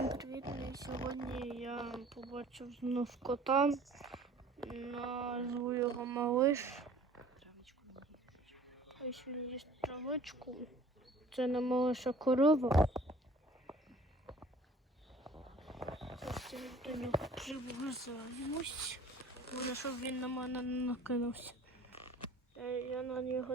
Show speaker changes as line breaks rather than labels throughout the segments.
Всім привіт! Сьогодні я побачив знов кота. Назву його малиш. Ось він їсть травичку. Це не малиша корова. Зараз я до нього приближаємось. Може, щоб він на мене не накинувся. Я, я на нього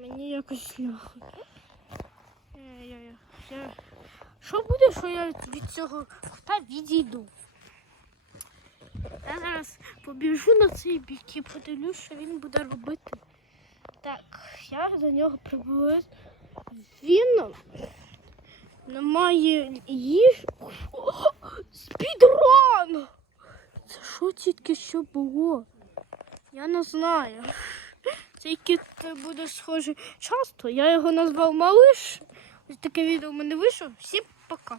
Мені якось лягає. Що буде, що я від цього кота відійду? Я зараз побіжу на цей бік і подивлюсь, що він буде робити. Так, я до нього приблизь. Він не має їж. Спідран! Це що тільки що було? Я не знаю. Цей кіт буде схожий часто. Я його назвав малиш. Ось таке відео в мене вийшло. Всім пока.